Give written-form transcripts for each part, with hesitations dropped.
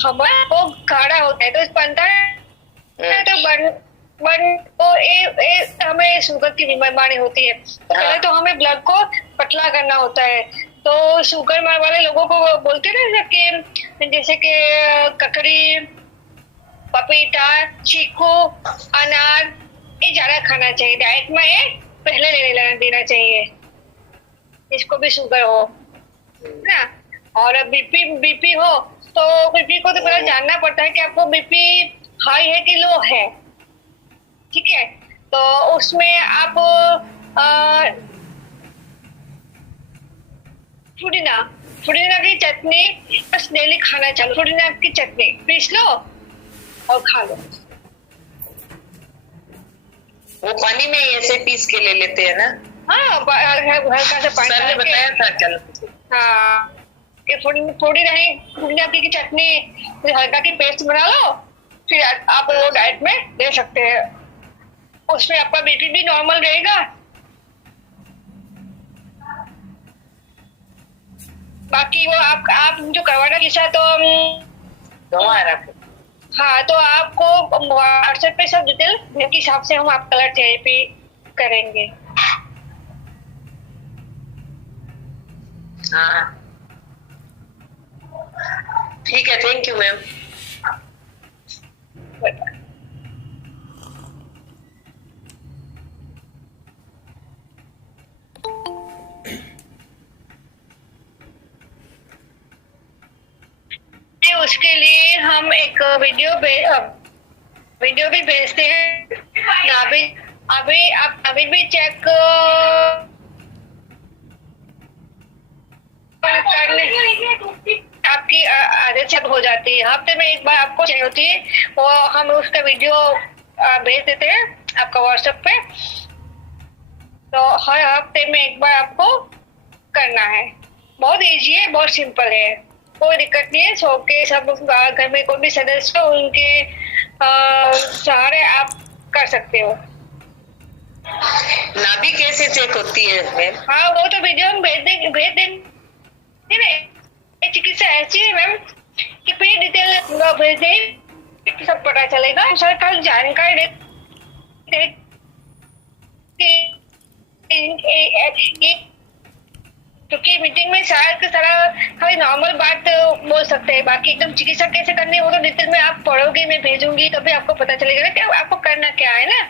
हमारा वो गाढ़ा होता है तो बनता है तो बन वो हमें शुगर की बीमारी होती है। तो पहले तो हमें ब्लड को पतला करना होता है। तो शुगर वाले लोगों को बोलते हैं ना कि जैसे कि ककड़ी, पपीता, चीकू, अनार ये ज्यादा खाना चाहिए डाइट में। ये पहले लेने देना चाहिए जिसको भी शुगर हो ना। और बीपी बीपी हो तो बीपी को तो पहले जानना पड़ता है कि आपको बीपी हाई है कि लो है। ठीक है, तो उसमें आप पुदीना पुदीना की चटनी बस डेली खाना चालू। पुदीना की चटनी पीस लो और खा लो। वो पानी में ऐसे पीस के ले लेते हैं ना? हाँ, हल्का सा पानी सर ने बताया था। चल हाँ, कि पुदीना की चटनी हल्का की पेस्ट बना लो, फिर आप वो डाइट में ले सकते हैं। उसमें आपका बीपी भी नॉर्मल रहेगा। बाकी वो आप जो करवाना जैसा तो हाँ, तो आपको व्हाट्सएप पे सब डिटेल के हिसाब से हम आप कलर थेरेपी करेंगे। हाँ ठीक है, थैंक यू मैम। उसके लिए हम एक वीडियो भी भेजते हैं। अभी अभी आप अभी भी चेक करने आपकी आदत से हो जाती है। हफ्ते में एक बार आपको चाहिए होती है, वो हम उसका वीडियो भेज देते हैं आपका व्हाट्सएप पे। तो हर हफ्ते में एक बार आपको करना है। बहुत इजी है, बहुत सिंपल है, कोई दिक्कत नहीं है। सो के सब घर में कोई भी सदस्य हो उनके सहारे आप कर सकते हो। नाभि कैसे चेक होती है मैम? हाँ, वो तो वीडियो हम भेज देंगे। चिकित्सा ऐसी है मैम कि पूरी डिटेल भेज दें, सब पता चलेगा। सरकार जानकारी दे क्योंकि मीटिंग में सारा खाली नॉर्मल बात बोल सकते हैं, बाकी एकदम चिकित्सा कैसे करनी है वो तो डिटेल में आप पढ़ोगे, मैं भेजूंगी तभी आपको पता चलेगा ना कि आपको करना क्या है ना।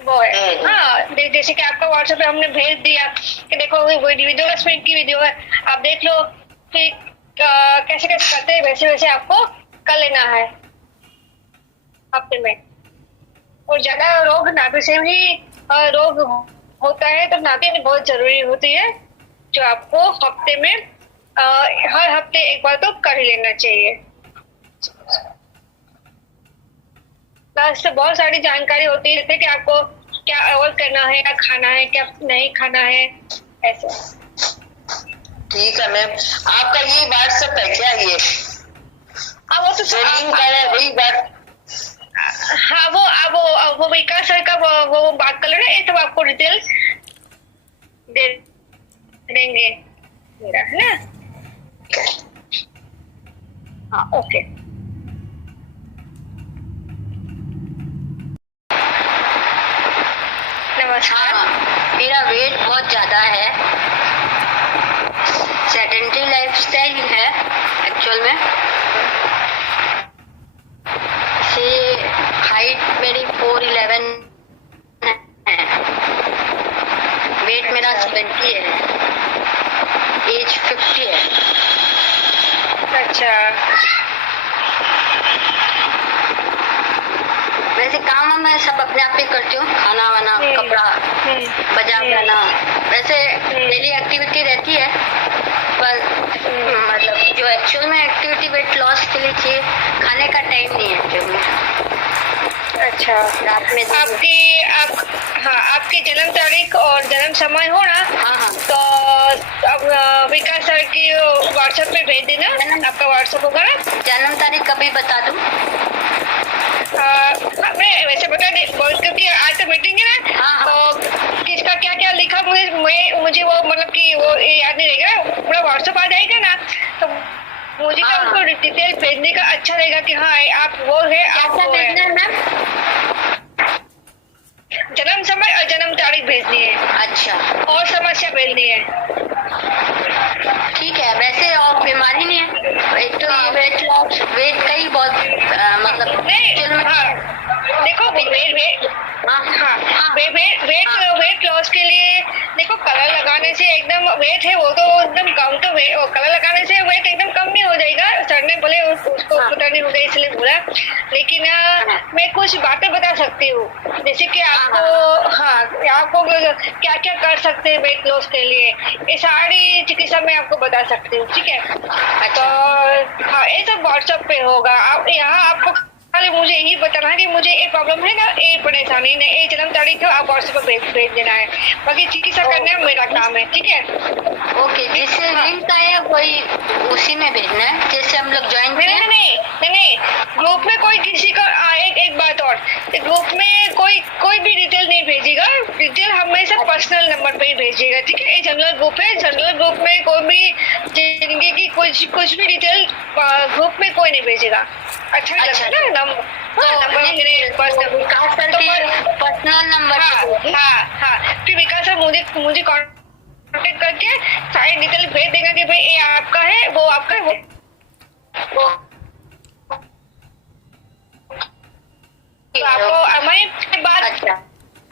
वो है हाँ, जैसे कि आपका व्हाट्सएप पे हमने भेज दिया कि देखो वो वीडियो 10 मिनट की वीडियो है, आप देख लो कि कैसे कैसे करते हैं, वैसे वैसे आपको कर लेना है हफ्ते में। और ज्यादा रोग नाभि से भी रोग होता है तो नाभि भी बहुत जरूरी होती है, जो आपको हफ्ते में हर हफ्ते एक बार तो कर ही लेना चाहिए। प्लस बहुत सारी जानकारी होती है जैसे कि आपको क्या अवॉइड करना है, क्या खाना है, क्या नहीं खाना है, ऐसे। ठीक है मैम, आपका ये व्हाट्सएप है क्या? ये वो तो लिंक है वही बात। हाँ, वो विकास सर का वो बात कर लेना, ये सब आपको डिटेल्स दे देंगे मेरा, है ना? हाँ, ओके। नमस्कार। मेरा वेट बहुत ज्यादा है, सेडेंटरी लाइफस्टाइल है एक्चुअल में। से हाइट मेरी 4'11" है, वेट मेरा 70 है, एज 50 है। अच्छा, वैसे काम मैं सब अपने आप ही करती हूँ, खाना वाना, कपड़ा, बाजार जाना, वैसे डेली एक्टिविटी रहती है, पर मतलब जो एक्चुअल में एक्टिविटी वेट लॉस के लिए चाहिए, खाने का टाइम नहीं है एक्चुअल में। अच्छा, रात में आपकी जन्म तारीख और जन्म समय हो ना? हाँ। तो अब विकास सर की व्हाट्सएप पे भेज देना, आपका व्हाट्सएप होगा ना? जन्म तारीख कभी बता दूं? मैं वैसे बता दे क्योंकि आज तो मीटिंग है ना। हाँ। तो किसका क्या क्या लिखा मुझे वो मतलब कि वो याद नहीं रहेगा, पूरा व्हाट्सएप आ जाएगा ना, तो मुझे क्या हाँ। उसको डिटेल भेजने का अच्छा रहेगा कि हाँ आप वो है, आप कैसा वो भेजना है। है मैम? जन्म समय और जन्म तारीख भेजनी है अच्छा और समस्या भेजनी है। ठीक है। वैसे और बीमारी नहीं है, एक तो ये वेट लॉस, वेट का ही बहुत मतलब नहीं, चलो हाँ देखो हाँ वेट लॉस के लिए देखो कलर लगाने से एकदम वेट है वो तो एकदम कम, तो कलर लगाने से वेट एकदम कम नहीं हो जाएगा। सर ने बोले उसको हाँ। पता नहीं हो गया इसलिए बोला, लेकिन मैं कुछ बातें बता सकती हूँ जैसे कि आपको क्या क्या कर सकते हैं वेट लॉस के लिए, ये सारी चिकित्सा मैं आपको बता सकती हूँ, ठीक है। तो हाँ ये सब व्हाट्सएप पे होगा। आप यहाँ आपको खाली मुझे यही बताना है कि मुझे ये प्रॉब्लम है ना, ये परेशानी ने ये जन्म तारीख है, आप व्हाट्सएप पे भेज देना है। बाकी चिकित्सा करना मेरा काम है, ठीक है। ओके, जिससे लिंक आया वही उसी में भेजना है जैसे हम लोग ज्वाइन नहीं ग्रुप में कोई किसी का एक बात और, ग्रुप में कोई भी डिटेल नहीं भेजेगा, डिटेल हमेशा पर्सनल नंबर पे ही भेजिएगा, ठीक है। ये जनरल ग्रुप है, जनरल ग्रुप में कोई भी जिंदगी की कुछ भी डिटेल ग्रुप में कोई नहीं भेजेगा। अच्छा नहीं लगता ना नंबर विकास सर के पर्सनल नंबर। हाँ फिर विकास सर मुझे कांटेक्ट करके सारी डिटेल भेज देगा कि भाई ये आपका है, वो आपका है, वो तो आपको हमारी बात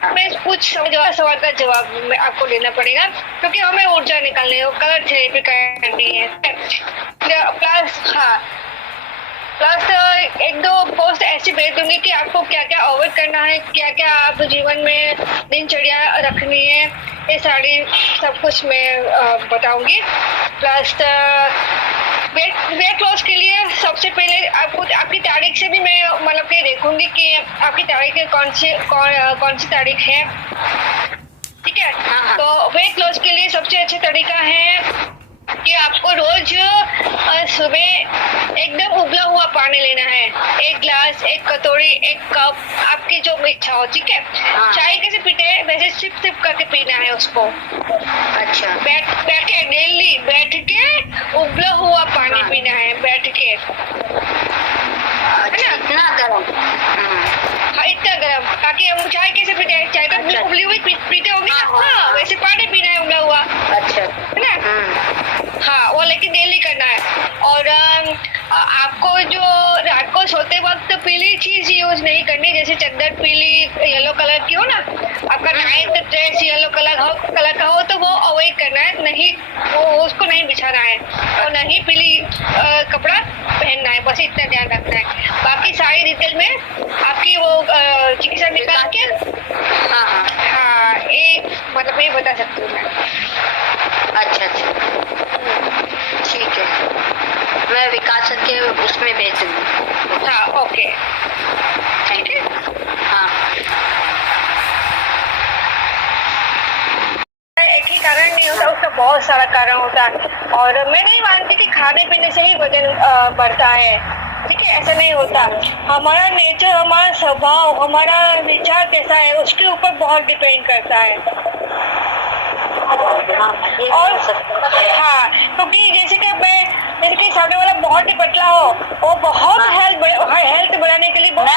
में कुछ सवाल का जवाब आपको देना पड़ेगा, क्योंकि हमें ऊर्जा निकालनी है, कलर थेरेपी करनी है। प्लस एक दो पोस्ट ऐसी भेज दूंगी कि आपको क्या क्या अवॉइड करना है, क्या क्या आप जीवन में दिनचर्या रखनी है, ये सारी सब कुछ मैं बताऊंगी। प्लस वेट लॉस के लिए सबसे पहले आपकी तारीख से भी मैं मतलब कि देखूंगी कि आपकी तारीख कौन सी तारीख है, ठीक है। तो वेट लॉस के लिए सबसे अच्छा तरीका है कि आपको रोज सुबह एकदम उबला हुआ पानी लेना है, 1 गिलास, 1 कटोरी, 1 कप, आपकी जो इच्छा हो, ठीक है। चाय कैसे पीते हैं वैसे सिप करके पीना है उसको। अच्छा, बैठ के डेली बैठ के उबला हुआ पानी पीना है, बैठ के, है ना। इतना गर्म? हाँ इतना गर्म, ताकि हम चाय कैसे पीते हैं, चाय तो उबली हुई पीते होंगे ना, हाँ वैसे पानी पीना है उबला हुआ, अच्छा, है ना। हाँ वो लेकिन डेली करना है। और आपको जो रात को सोते वक्त पीली चीज यूज नहीं करनी, जैसे चद्दर पीली येलो कलर की हो ना, आपका नाइट ड्रेस येलो कलर का हो तो वो अवॉइड करना है, नहीं वो उसको नहीं बिछाना है, और नहीं पीली कपड़ा पहनना है, बस इतना ध्यान रखना है। बाकी सारी डिटेल में आपकी वो चिकित्सा निकाल के हाँ एक मतलब ये बता सकती हूँ मैं। अच्छा, ठीक है, मैं विकास सर के उसमें भेज दूंगी। हाँ ओके, ठीक है। हाँ, एक ही कारण नहीं होता, उसका बहुत सारा कारण होता है, और मैं नहीं मानती कि खाने पीने से ही वजन बढ़ता है, ठीक है, ऐसा नहीं होता। हमारा नेचर, हमारा स्वभाव, हमारा विचार कैसा है उसके ऊपर बहुत डिपेंड करता है। और हाँ, क्योंकि जैसे कि सामने वाला बहुत ही पतला हो, वो बहुत हेल्थ बढ़ाने के लिए बहुत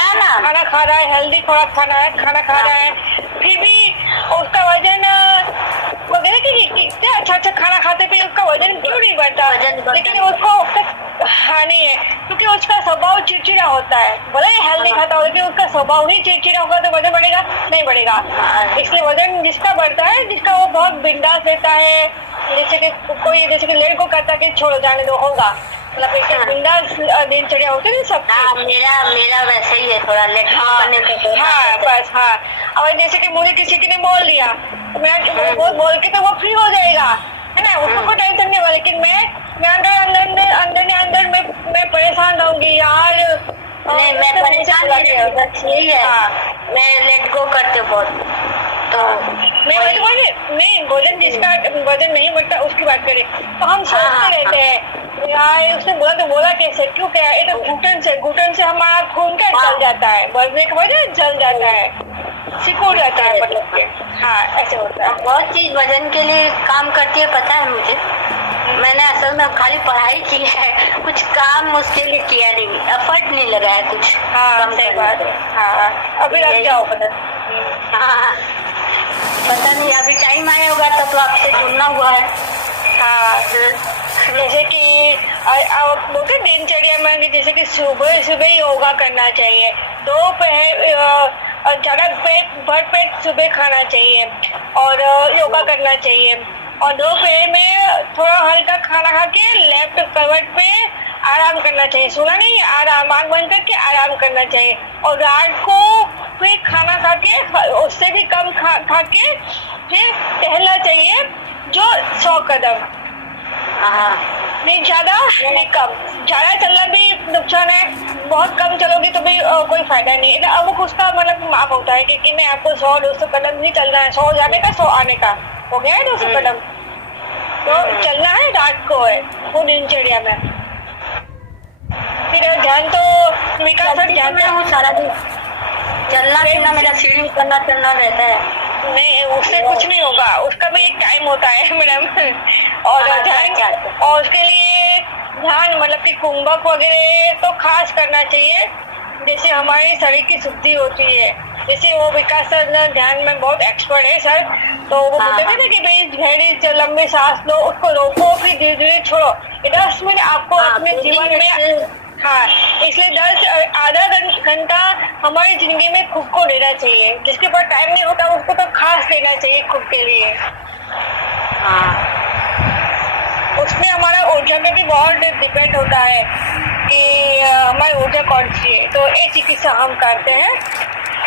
खाना खा रहा है, हेल्दी खुराक खाना खा रहा है, फिर भी उसका वजन वगैरह कितने अच्छा खाना खाते भी उसका वजन क्यों नहीं बढ़ता, लेकिन उसको हाँ नहीं है, क्योंकि उसका स्वभाव चिड़चिड़ा होता है। भले ही हेल्दी खाता हो लेकिन उसका स्वभाव ही चिड़चिड़ा होगा तो वजन बढ़ेगा नहीं बढ़ेगा। इसलिए वजन जिसका बढ़ता है, जिसका वो बहुत बिंदास रहता है, जैसे कि लड़को कहता है कि छोड़ो जाने दो, होगा मतलब एक बिंदास दिनचर्या होती है सब। मेरा वैसे ही है, थोड़ा लेट करने को। हाँ बस हाँ, और जैसे कि मुझे किसी ने बोल दिया तो मैं वो बोल के तो वो फ्री हो जाएगा, है ना, उसको कोई टेंशन नहीं होगा, लेकिन मैं अंदर मैं परेशान रहूंगी यार। नहीं, मैं परेशान नहीं हूँ, बस यही है। मैं लेट गो करती हूँ बहुत, तो मैं नहीं वजन जिसका वजन नहीं बढ़ता उसकी बात करें तो हम सोचते रहते हैं यार उसने बोला कैसे, क्यों क्या, ये तो घुटन से हमारा खून का जल जाता है, बढ़ने की वजह जल जाता है, सिकुड़ जाता है, मतलब कि हाँ ऐसे होता है। बहुत चीज वजन के लिए काम करती है, पता है मुझे। मैंने असल में खाली पढ़ाई की है, कुछ काम उसके लिए किया नहीं, एफर्ट नहीं लगा है कुछ। हाँ सही बात है। हाँ अभी लग जाओ पता। हाँ पता नहीं, अभी टाइम आया होगा तब तो आपसे जुड़ना हुआ है। हाँ जैसे कि आप बोलते दिनचर्या में कि जैसे कि सुबह सुबह योगा करना चाहिए, दोपहर ज़्यादा भर पेट सुबह खाना चाहिए और योगा करना चाहिए, और दोपहर में थोड़ा हल्का खाना खा के लेफ्ट करवट पे आराम करना चाहिए। सुना नहीं, आराम, आँख बंद करके आराम करना चाहिए, और रात को फिर खाना खा के उससे भी कम खा के फिर टहलना चाहिए, जो 100 कदम, नहीं ज्यादा नहीं कम। ज्यादा चलना भी नुकसान है, बहुत कम चलोगे तो भी कोई फायदा नहीं है। अब उसका मतलब माप होता है कि मैं आपको 100-200 कदम नहीं चलना है, 100 जाने का 100 आने का हो गया है 200 कदम, तो चलना है रात को है वो दिनचर्या में। फिर ध्यान तो विकास ध्यान हूँ सारा दिन, चलना फिरना मेरा सीढ़ी करना चलना रहता है। नहीं उससे कुछ नहीं होगा, उसका भी एक टाइम होता है मैडम, और ध्यान, और उसके लिए ध्यान मतलब कि कुंभक वगैरह तो खास करना चाहिए, जैसे हमारे शरीर की शुद्धि होती है। जैसे वो विकास सर ध्यान में बहुत एक्सपर्ट है सर, तो वो बोलते थे ना कि भाई गहरी लंबी सांस लो, उसको रोको, फिर धीरे धीरे छोड़ो। 10 मिनट आपको अपने जीवन में, हाँ इसलिए 10 आधा घंटा हमारी जिंदगी में खुद को देना चाहिए। जिसके पास टाइम नहीं होता उसको तो खास देना चाहिए खुद के लिए। उसमें हमारा ऊर्जा में भी बहुत डिपेंड होता है कि हमारी ऊर्जा कौन सी है। तो एक चिकित्सा हम करते हैं,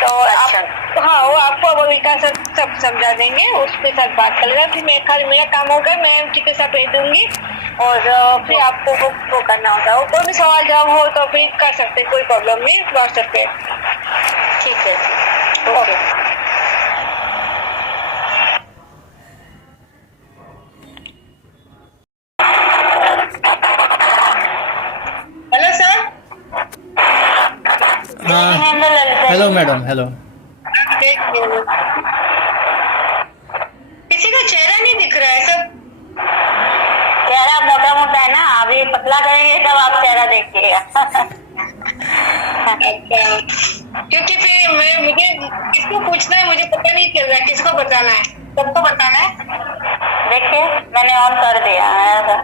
तो आप, हाँ वो आपको विकास सब समझा देंगे, उसके साथ बात करेगा। फिर मैं खाली मेरा काम होगा, मैं चिकित्सा भेज दूंगी, और फिर आपको वो करना होता है। कोई भी सवाल जवाब हो तो फिर कर सकते, कोई प्रॉब्लम नहीं व्हाट्सएप पे। ठीक है, okay. Hello sir. Hello madam, hello. किसी का चेहरा नहीं दिख रहा है सब, चेहरा मोटा मोटा है ना, अभी पतला करेंगे तब आप चेहरा देखिएगा। अच्छा, क्योंकि फिर मुझे किसको पूछना है मुझे पता नहीं चल रहा है, किसको बताना है, सबको बताना है। देखिए मैंने ऑन कर दिया है।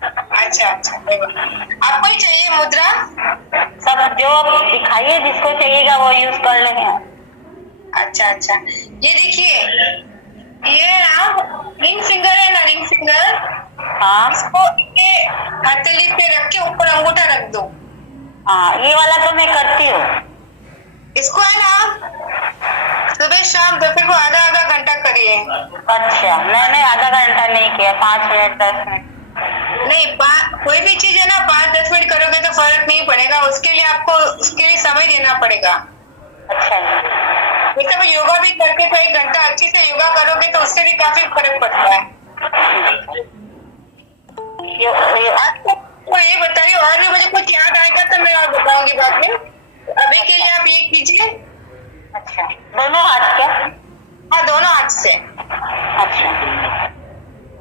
अच्छा, आपको ही चाहिए मुद्रा? सब जो दिखाइए, जिसको चाहिएगा वो यूज कर लेंगे। अच्छा, ये देखिए, ये ना रिंग फिंगर है ना, रिंग फिंगर, हाँ इसको हथेली पे रख के ऊपर अंगूठा रख दो। हाँ ये वाला तो मैं करती हूँ। इसको है ना सुबह शाम दोपहर को आधा घंटा करिए। अच्छा, मैंने आधा घंटा नहीं किया, 5 मिनट 10 मिनट नहीं, कोई भी चीज है ना 5-10 मिनट करोगे तो फर्क नहीं पड़ेगा, उसके लिए आपको उसके लिए समय देना पड़ेगा। अच्छा, जैसे योगा भी करके तो 1 घंटा अच्छे से योगा करोगे तो उससे भी काफी फर्क पड़ता है। आपको ये बताइए, और भी मुझे कुछ याद आएगा तो मैं और बताऊंगी बाद में। अभी के लिए आप ये कीजिए। अच्छा, दोनों हाथ क्या? हाँ, दोनों हाथ से। अच्छा,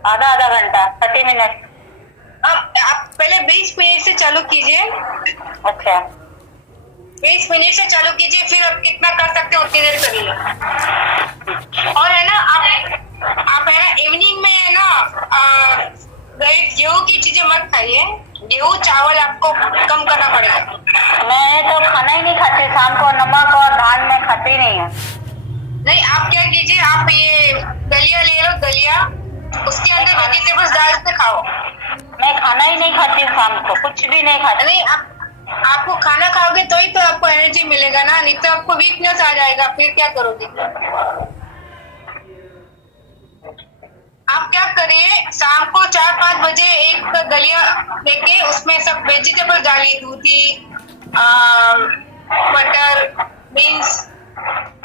आधा घंटा 30 मिनट। आप पहले 20 मिनट से चालू कीजिए। अच्छा, 20 मिनट से चालू कीजिए, फिर आप कितना कर सकते हो उतनी देर करिए। और है ना आप है ना इवनिंग में है ना गेहूं की चीजें मत खाइए, गेहूं चावल आपको कम करना पड़ेगा। मैं तो खाना ही नहीं खाती शाम को, नमक और धान में खाती नहीं है। नहीं, आप क्या कीजिए, आप ये दलिया ले लो, दलिया, उसके अंदर वेजिटेबल्स डाल के खाओ। मैं खाना ही नहीं खाती शाम को, कुछ भी नहीं खाती। नहीं, आपको खाना खाओगे तो ही तो आपको एनर्जी मिलेगा ना, नहीं तो आपको वीकनेस आ जाएगा, फिर क्या करोगे? आप क्या करिए, शाम को 4-5 बजे एक दलिया लेके उसमें सब वेजिटेबल डालिए, दूधी, मटर, बीन्स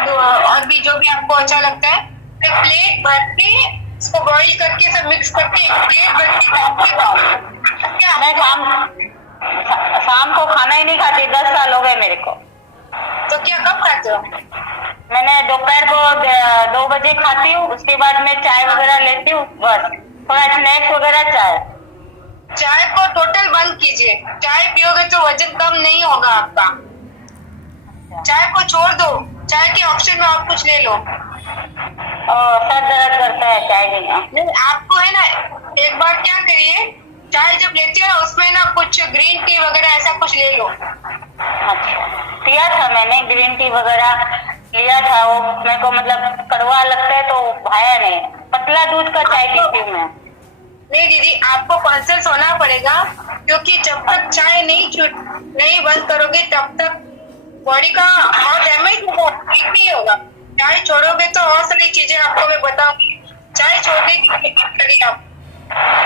और भी जो भी आपको अच्छा लगता है। फिर प्लेट भर के इसको बॉईल करके सब मिक्स करके प्लेट भर के खाओ। क्या मैं शाम को खाना ही नहीं खाती, 10 साल हो गए मेरे को। तो क्या कब खाते हो? मैंने दोपहर को 2 बजे खाती हूँ, उसके बाद मैं चाय वगैरह लेती हूँ, बस थोड़ा स्नैक्स वगैरह चाय। चाय को टोटल बंद कीजिए। चाय पियोगे तो वजन कम नहीं होगा आपका। चाय को छोड़ दो, चाय के ऑप्शन में और कुछ ले लो। और सर दर्द करता है चाय लेना। नहीं, आपको है ना, एक बार क्या करिए, चाय जब लेते हो ना उसमें ना कुछ ग्रीन टी वगैरह ऐसा कुछ ले लो। अच्छा, पिया था मैंने ग्रीन टी वगैरह लिया था, वो मेरे को मतलब कड़वा लगता है तो भाया नहीं। पतला दूध का चाय पीती हूँ मैं। नहीं दीदी, आपको कॉन्शियस होना पड़ेगा, क्योंकि जब तक चाय नहीं बंद करोगे तब तक बॉडी का और डैमेज होगा, ठीक नहीं होगा। चाय छोड़ोगे तो और सारी चीजें आपको मैं बताऊंगी। चाय छोड़ने की कोशिश करिए आप।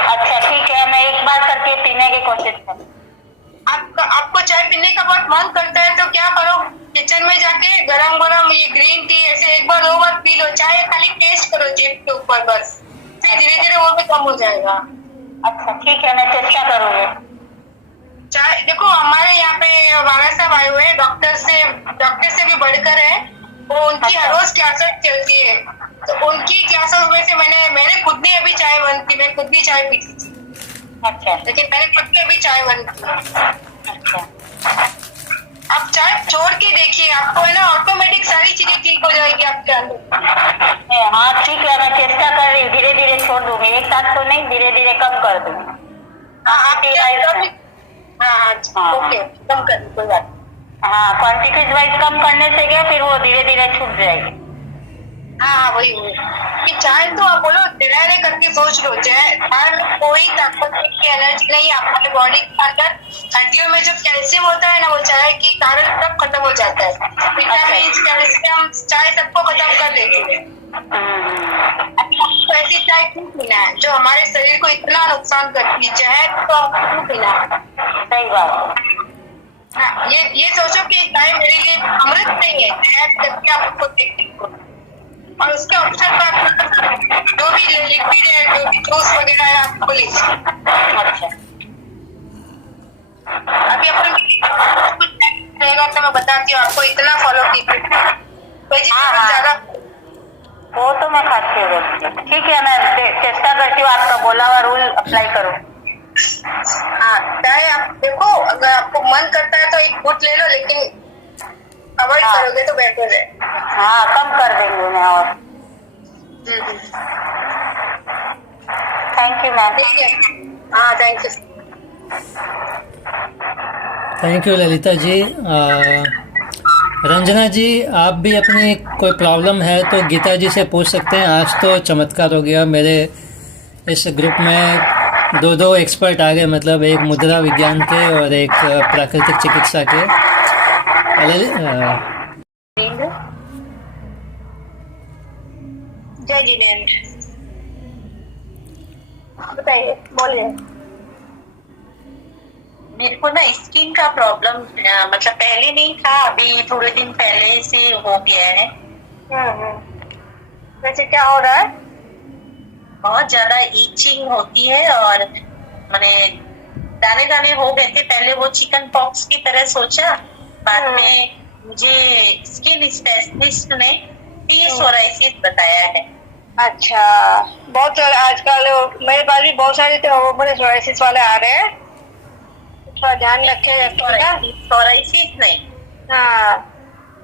अच्छा ठीक है, मैं एक बार करके पीने की कोशिश करूँ। आपको चाय पीने का बहुत मन करता है तो क्या करो, किचन में जाके गरम गरम ये ग्रीन टी ऐसे एक बार 2 बार पी लो। चाय खाली टेस्ट करो जीभ के ऊपर बस, फिर धीरे धीरे वो भी कम हो जाएगा। अच्छा ठीक है, मैं चेष्टा करूँगी। चाय देखो, हमारे यहाँ पे बाबा साहब आए हुए हैं, डॉक्टर से भी बढ़कर है वो। उनकी हर रोज क्लासेस चलती है, तो उनकी क्लासेस में से मैंने खुद भी अभी चाय बंद की। मैं खुद भी चाय पीती थी, अच्छा लेकिन मैंने खुद भी अभी चाय बंद की। अच्छा, आप चाय छोड़ के देखिए, आपको है ना ऑटोमेटिक सारी चीजें ठीक हो जाएगी आपके अंदर। हाँ ठीक है, मैं चेष्टा कर रही हूँ, धीरे धीरे छोड़ दूंगी, एक साथ तो नहीं, धीरे धीरे कम कर दूंगी। हाँ ओके, कम कर कोई बात। हाँ, क्वांटिटीज वाइज कम करने से क्या फिर वो धीरे धीरे छूट जाएगी। हाँ वही कि चाय तो आप बोलो धीरे करके सोच लो, चाय में कोई ताकत की एनर्जी नहीं, आपकी बॉडी के अंदर हड्डियों में जो कैल्शियम होता है ना, वो चाय के कारण सब खत्म हो जाता है। विटामिन कैल्शियम चाय सबको खत्म कर देती है। तो ऐसी चाय क्यों पीना है जो हमारे शरीर को इतना नुकसान करती है? चाय तो क्यों पीना है? सही बात। हाँ, ये सोचो कि चाय मेरे लिए अमृत नहीं है, चाय करके आप उसको देखते हो और उसके ऑप्शन पर जो भी लिक्विड है, जो भी जूस वगैरह है, आपको लीजिए। अच्छा, अभी अपन कुछ रहेगा तो मैं बताती हूँ आपको, इतना फॉलो कीजिए। वेजिटेबल ज्यादा, वो तो मैं खाती हूँ। ठीक है, मैं चेष्टा करती हूँ आपका बोला हुआ रूल अप्लाई करूँ। हाँ चाहे आप देखो, अगर आपको मन करता है तो एक घूंट ले लो, लेकिन अवॉइड करोगे तो बेटर है। हाँ, कम कर देंगे मैं। और थैंक यू मैम। ठीक है, हाँ thank you. Thank you Lalita ji. Ranjana ji, आप भी अपनी कोई प्रॉब्लम है तो गीता जी से पूछ सकते हैं। आज तो चमत्कार हो गया, मेरे इस ग्रुप में 2 एक्सपर्ट आ गए, मतलब एक मुद्रा विज्ञान के और एक प्राकृतिक चिकित्सा के। जय जिनेन्द्र, बताइए, बोलिए। मेरे को ना स्किन का प्रॉब्लम मतलब पहले नहीं था, अभी थोड़े दिन पहले से हो गया है। वैसे क्या हो रहा है? बहुत ज्यादा ईचिंग होती है और मैंने दाने दाने हो गए थे। पहले वो चिकन पॉक्स की तरह सोचा, बाद में मुझे स्किन स्पेशलिस्ट ने सोराइसिस बताया है। अच्छा, बहुत आजकल मेरे पास भी बहुत सारे बड़े सोराइसिस वाले आ रहे हैं, थोड़ा ध्यान रखे। सोराइसिस नहीं, हाँ,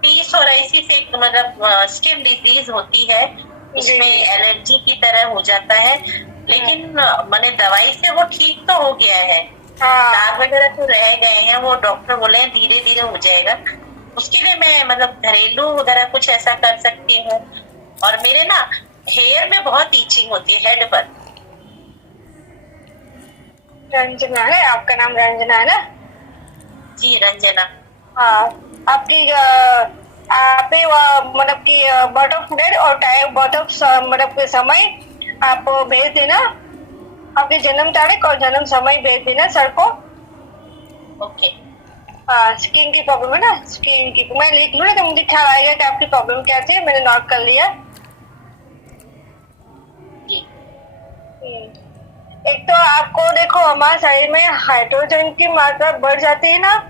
सोराइसिस एक मतलब स्किन डिजीज होती है, उसमें एलर्जी की तरह हो जाता है, लेकिन मैंने दवाई से वो ठीक तो हो गया है। दाग वगैरह तो रह गए हैं, वो डॉक्टर बोले हैं धीरे धीरे हो जाएगा। उसके लिए मैं मतलब घरेलू वगैरह कुछ ऐसा कर सकती हूँ। और मेरे ना हेयर में बहुत ईचिंग होती है, हेड पर। रंजना है आपका नाम? रंजना है ना? जी रंजना। हाँ, आपकी मतलब कि बर्थ ऑफ डेट और टाइम, बर्थ ऑफ मतलब समय आप भेज देना, आपकी जन्म तारीख और जन्म समय भेज देना सर को। ओके। हाँ, स्किन की प्रॉब्लम है ना, स्किन की मैं लिख लूँ ना तो मुझे ख्याल आएगा कि आपकी प्रॉब्लम क्या थी। मैंने नोट कर लिया। एक तो आपको देखो, हमारे शरीर में हाइड्रोजन की मात्रा बढ़ जाती है ना,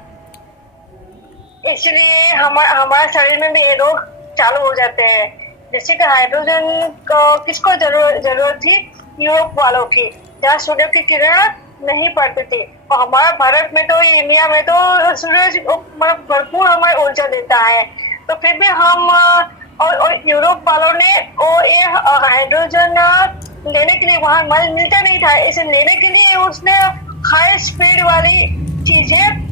इसलिए हमारे शरीर में भी ये रोग चालू हो जाते हैं। जैसे कि हाइड्रोजन को किसको जरूरत थी? यूरोप वालों की, जहाँ सूर्य की किरण नहीं पड़ते थे। और हमारा भारत में तो, इंडिया में तो सूरज मतलब भरपूर हमें ऊर्जा देता है, तो फिर भी हम और यूरोप वालों ने वो ये हाइड्रोजन लेने के लिए वहां मिलता नहीं था, इसे लेने के लिए उसने हाई स्पीड वाली चीजें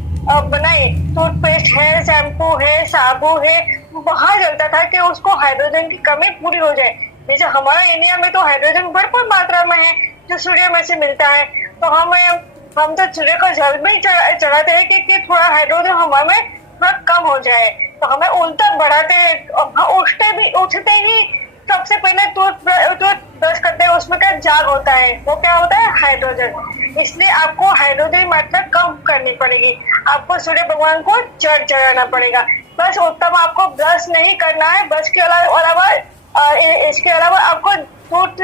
बनाई। टूथपेस्ट है, शैम्पू है, साबुन है, बाहर चलता था कि उसको हाइड्रोजन की कमी पूरी हो जाए। जैसे हमारा इंडिया में तो हाइड्रोजन भरपूर मात्रा में है जो सूर्य में से मिलता है, तो हम तो सूर्य को जल में ही चढ़ाते हैं कि थोड़ा हाइड्रोजन हवा में थोड़ा कम हो जाए, तो हमें उल्टा बढ़ाते हैं। उठते ही सबसे पहले टूथ ब्रश करते हैं, उसमें क्या जाग होता है, वो क्या होता है, हाइड्रोजन। इसलिए आपको हाइड्रोजन की मात्रा कम करनी पड़ेगी, आपको सूर्य भगवान को जल चढ़ाना पड़ेगा। बस उत्तम आपको ब्रश नहीं करना है, ब्रश के अलावा इसके अलावा आपको टूथ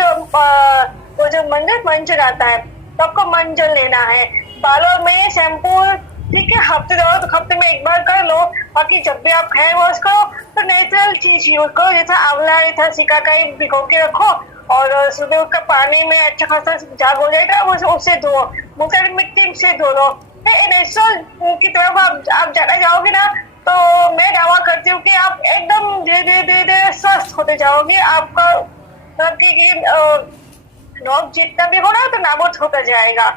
वो जो मंजन आता है तो आपको मंजन लेना है। बालों में शैम्पू ठीक है हफ्ते में एक बार कर लो, बाकी जब भी आप हेयर वॉश करो तो नेचुरल चीज यूज करो, जैसा आंवला या सिकाकाई भिगो के रखो और सुबह उसका पानी में अच्छा खासा जाग हो जाएगा, उससे धो, मुल्तानी मिट्टी से धो लो। नेचुरल की तरफ आप जाना जाओगे ना, तो मैं दावा करती हूँ कि आप एकदम धीरे धीरे स्वस्थ होते जाओगे। आपका मतलब कि नोक जितना भी होगा तो नाबूद होता जाएगा।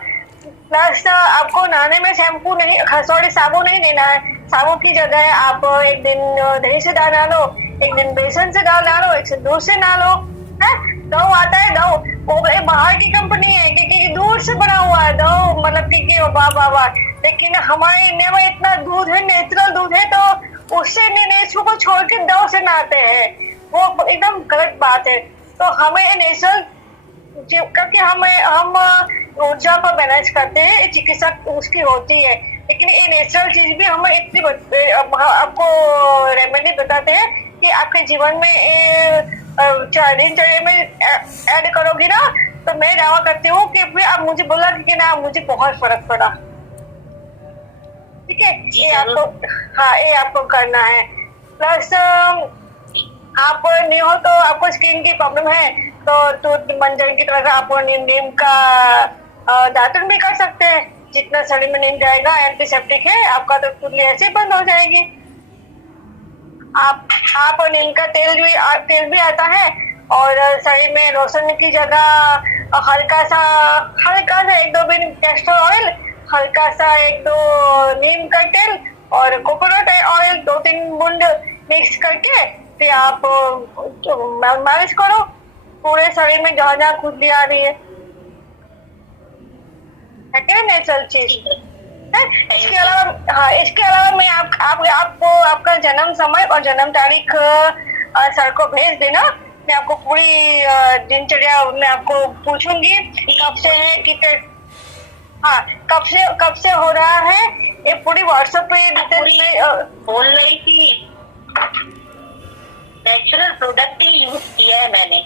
प्लस आपको नहाने में शैम्पू नहीं, सॉरी साबुन नहीं लेना है। साबुन की जगह आप एक दिन दही से दाल डालो, एक दिन बेसन से दाल डालो, एक दिन दूध से नहा लो। दो आता है, दो वो बाहर की कंपनी है क्योंकि दूध से बना हुआ है दो, मतलब कि वाह, लेकिन हमारे इंडिया में इतना दूध है, नेचुरल दूध है, तो उससे नेचुरल को छोड़ के दो से नहाते हैं, वो एकदम गलत बात है। तो हमें नेचुरल, क्योंकि हम ऊर्जा को मैनेज करते हैं, चिकित्सा उसकी होती है, लेकिन ये नेचुरल चीज भी हमें इतनी आपको रेमेडी बताते हैं कि आपके जीवन में दिनचर्या में ऐड करोगी ना, तो मैं दावा करती हूँ कि फिर आप मुझे बोला कि ना मुझे बहुत फर्क पड़ा। ठीक है, ये आपको करना है। प्लस आप नहीं हो तो आपको स्किन की प्रॉब्लम है तो मंजन की तरह आप नीम का दातुन भी कर सकते हैं, जितना शरीर में नीम जाएगा एंटीसेप्टिक है, आपका तो खुजली ऐसे बंद हो जाएगी। आप नीम का तेल भी आता है, और शरीर में लोशन की जगह हल्का सा 1-2 बिन कैस्टर ऑयल, हल्का सा 1-2 नीम का तेल और कोकोनट ऑयल 2-3 बूंद मिक्स करके फिर आप मालिश करो पूरे शरीर में जहाँ जहाँ खुजली आ रही है नेचुरल चीज। इसके अलावा मैं आपको आपका जन्म समय और जन्म तारीख सर को भेज देना, मैं आपको पूरी दिनचर्या में आपको पूछूंगी कब से है, कितने कब से हो रहा है, ये पूरी व्हाट्सएप पे डिटेल्स में बोल रही थी। नेचुरल प्रोडक्ट ही यूज किया है मैंने,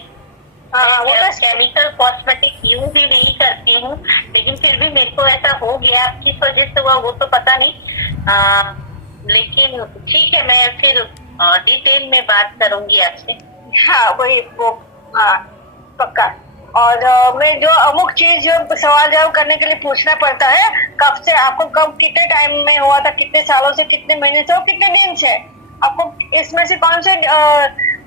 वो तो केमिकल कॉस्मेटिक यूज भी नहीं करती हूँ, लेकिन फिर भी मेरे को ऐसा हो गया, किस वजह से हुआ वो तो पता नहीं, लेकिन ठीक है, मैं फिर डिटेल में बात करूंगी आपसे। पक्का। और मैं जो अमुक चीज सवाल जवाब करने के लिए पूछना पड़ता है, कब से आपको, कब कितने टाइम में हुआ था, कितने सालों से, कितने महीने से और कितने दिन से, आपको इसमें से कौन से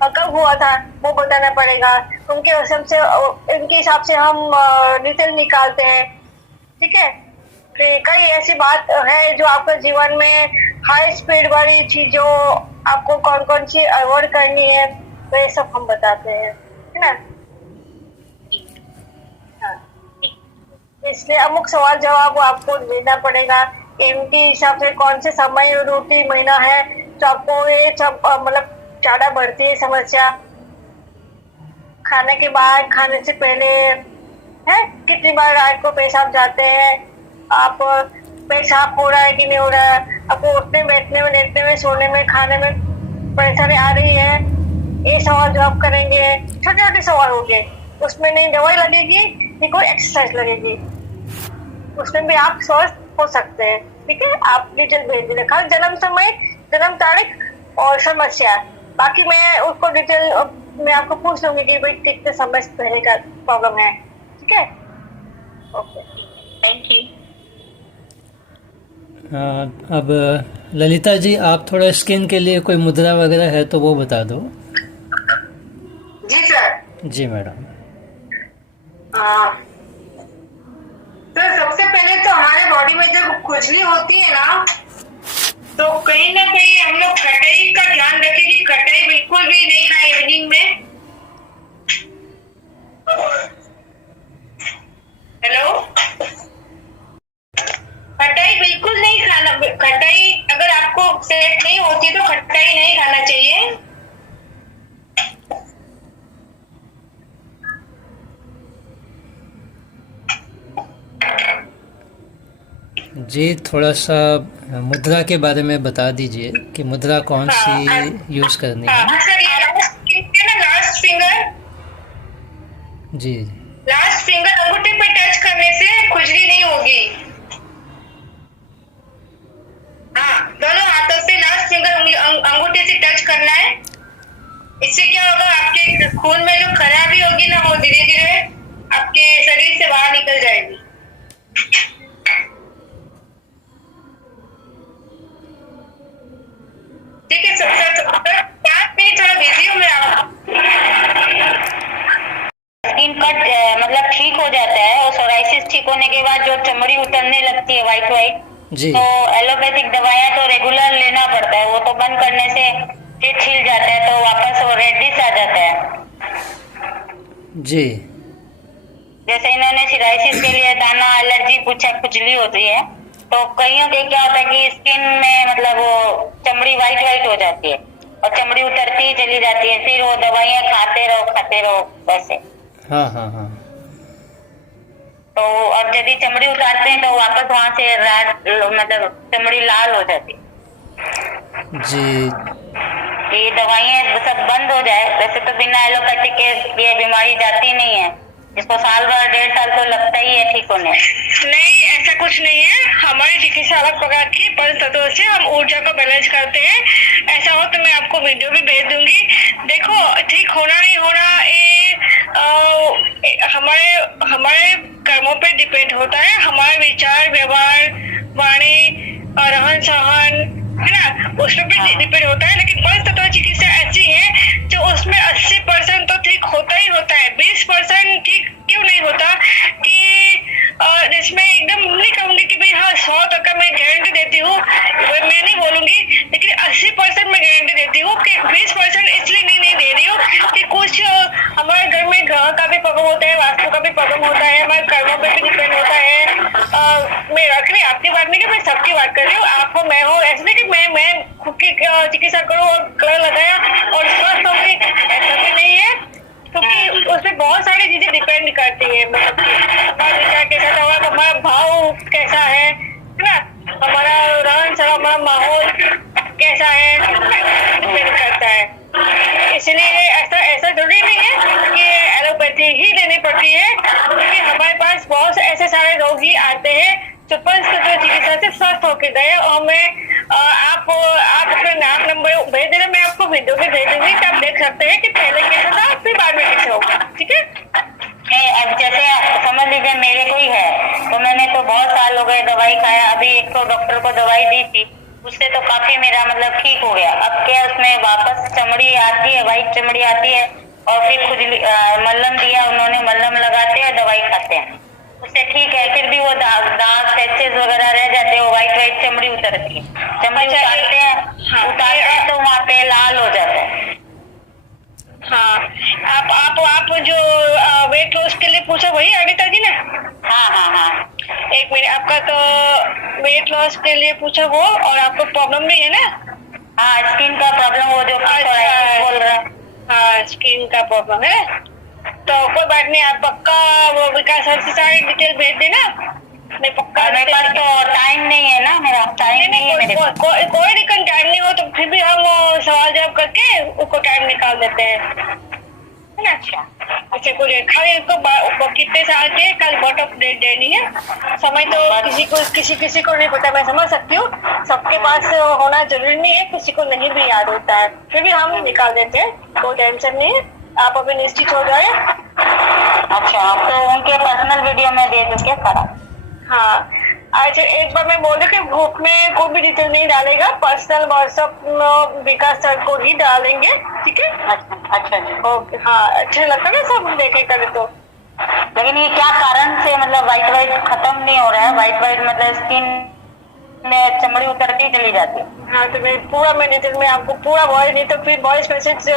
कब हुआ था वो बताना पड़ेगा। उनके हिसाब से हम डिटेल निकालते हैं। ठीक है, फिर कई ऐसी बात है जो आपके जीवन में हाई स्पीड वाली चीजों आपको कौन कौन सी अवॉइड करनी है, तो ये सब हम बताते हैं, है ना। इसलिए अमुक सवाल जवाब आपको देना पड़ेगा, इनके हिसाब से कौन से समय ऋतु महीना है तो आपको ये सब मतलब ज्यादा बढ़ती है समस्या। खाने के बाद, खाने से पहले है, कितनी बार रात को पेशाब जाते हैं, आप पेशाब हो रहा है कि नहीं हो रहा है, आपको उठने बैठने में, लेटने में, सोने में, खाने में परेशानी आ रही है, ये सवाल जवाब करेंगे। छोटे छोटे सवाल होंगे, उसमें नहीं दवाई लगेगी नहीं कोई एक्सरसाइज लगेगी, उसमें भी आप स्वस्थ हो सकते हैं। ठीक है, आप डिटेल भेज दीजिए, खाली जन्म समय, जन्म तारीख और समस्या, बाकी मैं उसको डिटेल मैं आपको पूछ लूंगी कि भाई कितने समय पहले का प्रॉब्लम है। ठीक है, ओके। Thank you. अब ललिता जी, आप थोड़ा स्किन के लिए कोई मुद्रा वगैरह है तो वो बता दो। जी सर। जी मैडम। सर सबसे पहले तो हमारे बॉडी में जब खुजली होती है ना, तो कहीं ना कहीं हम लोग खटाई का ध्यान रखें कि खटाई बिल्कुल भी नहीं खाए इवनिंग में। हेलो, खटाई बिल्कुल नहीं खाना। खटाई अगर आपको सेट नहीं होती तो खटाई नहीं खाना चाहिए। जी, थोड़ा सा मुद्रा के बारे में बता दीजिए कि मुद्रा कौन सी यूज करनी है। हाँ सर, ये लास्ट फिंगर, जी लास्ट फिंगर अंगूठे पे टच करने से खुजली नहीं होगी। हाँ, दोनों हाथों से लास्ट फिंगर अंगूठे से टच करना है। इससे क्या होगा, आपके खून में जो खराबी होगी ना, वो धीरे धीरे आपके शरीर से बाहर निकल जाएगी। ठीक है सर, 5 मिनट थोड़ा बिजी हूँ मैं। स्किन कट मतलब ठीक हो जाता है, और सोराइसिस ठीक होने के बाद जो चमड़ी उतरने लगती है वाइट वाइट, जी तो एलोपैथिक दवाइयाँ तो रेगुलर लेना पड़ता है। वो तो बंद करने से फिर छिल जाता है, तो वापस वो रेडिश आ जाता है। जी। जैसे इन्होंने सोराइसिस के लिए दाना एलर्जी पूछा, खुजली होती है, तो कईयों के क्या होता है कि स्किन में मतलब वो चमड़ी वाइट वाइट हो जाती है और चमड़ी उतरती ही चली जाती है, फिर वो दवाइयाँ खाते रहो वैसे। हाँ हाँ हाँ। तो और यदि चमड़ी उतारते हैं तो वापस वहां से मतलब चमड़ी लाल हो जाती है। जी। ये दवाइयाँ सब बंद हो जाए, वैसे तो बिना एलोपैथिक के ये बीमारी जाती नहीं है, इसको साल भर 1.5 साल तो लगता ही है ठीक होने। नहीं, ऐसा कुछ नहीं है। हमारी चिकित्सा अलग प्रकार की पंच तत्वों से हम ऊर्जा को बैलेंस करते हैं। ऐसा हो तो मैं आपको वीडियो भी भेज दूंगी। देखो, ठीक होना नहीं होना ये हमारे कर्मों पे डिपेंड होता है। हमारे विचार, व्यवहार, वाणी, रहन सहन, है ना, उस पर भी डिपेंड होता है। लेकिन पंच तत्व चिकित्सा ऐसी है जो उसमें 80% तो ठीक होता ही होता है। 20% ठीक क्यों नहीं होता कि जिसमें एकदम नहीं कहूंगी कि भाई हाँ 100% मैं गारंटी देती हूँ, मैं नहीं बोलूंगी, लेकिन 80% मैं गारंटी देती हूँ कि 20% इसलिए नहीं दे रही हूँ कि कुछ हमारे घर में ग्रह का भी प्रभाव होता है, वास्तु का भी प्रभाव होता है, हमारे कर्मों पे भी डिपेंड होता है। मैं रख रही आपकी बात नहीं कि मैं सबकी बात कर रही हूँ, आप हो मैं हो, ऐसे नहीं कि मैं खुद की चिकित्सा करूँ और कलर लगाया और स्वस्थ हो गई, ऐसा भी नहीं है। क्योंकि उसमें बहुत सारी चीजें डिपेंड करती है, मतलब हमारा विचार कैसा था, हमारा भाव कैसा है ना, हमारा रहन सहन, हमारा माहौल कैसा है, डिपेंड करता है। इसलिए ऐसा जरूरी नहीं है कि एलोपैथी ही लेनी पड़ती है, क्योंकि हमारे पास बहुत से ऐसे सारे रोगी आते हैं जो पंच तत्व चिकित्सा से स्वस्थ होके गए। और हमें आप अपना नाम नंबर भेज देना, मैं आपको वीडियो भी भेज दूंगी, तो आप देख सकते हैं कि पहले कैसा था फिर बाद में कैसे होगा। ठीक है, अब जैसे समझ लीजिए मेरे को ही है, तो मैंने तो बहुत साल हो गए दवाई खाया, अभी एक तो डॉक्टर को दवाई दी थी, उससे तो काफी मेरा मतलब ठीक हो गया। अब क्या उसमें वापस चमड़ी आती है, वाइट चमड़ी आती है, और फिर खुजली मल्लम दिया उन्होंने, मल्लम लगाते हैं, दवाई खाते हैं, उससे ठीक है। फिर भी वो दाग पैचेस वगैरह रह जाते हैं, वो वाइट चमड़ी उतरती है, चमड़ी उतारते हैं तो वहाँ पे लाल हो जाता है। हाँ, आप जो वेट लॉस के लिए पूछा वही अनिता जी ने? हाँ। एक मिनट, आपका तो वेट लॉस के लिए पूछा वो, और आपको प्रॉब्लम नहीं है ना? हाँ, स्किन का प्रॉब्लम, वो जो बोल रहा है। हाँ, स्किन का प्रॉब्लम है, तो कोई बात नहीं, आप पक्का वो विकास सर से सारी डिटेल भेज देना। मैं पक्का, मेरे पास तो टाइम नहीं है ना, मेरा टाइम नहीं है मेरे पास। कोई दिक्कत, टाइम नहीं हो तो फिर भी हम सवाल जवाब करके उसको टाइम निकाल देते हैं, है ना? अच्छा, अच्छा, कुछ खाली इसको कितने साल के कल बॉट ऑफ डेट देनी है, समय तो किसी को नहीं पता, मैं समझ सकती हूँ, सबके पास होना जरूरी नहीं है, किसी को नहीं भी याद होता है, फिर भी हम निकाल देते हैं, कोई टेंशन नहीं है, आप अभी निश्चित हो जाए। अच्छा, तो उनके पर्सनल वीडियो में दे दूँ क्या सारा? हाँ अच्छा, एक बार मैं बोल रही कि ग्रुप में कोई भी डिटेल नहीं डालेगा, पर्सनल व्हाट्सएप विकास सर को ही डालेंगे, ठीक है? अच्छा जी। ओके हाँ, अच्छा लगता है ना सब देखे करे तो। लेकिन ये क्या कारण से मतलब वाइट खत्म नहीं हो रहा है? वाइट मतलब स्किन में चमड़ी उतरती ही चली जाती है। हाँ तो मैं डिटेल में आपको पूरा वॉइस, नहीं तो फिर वॉइस मैसेज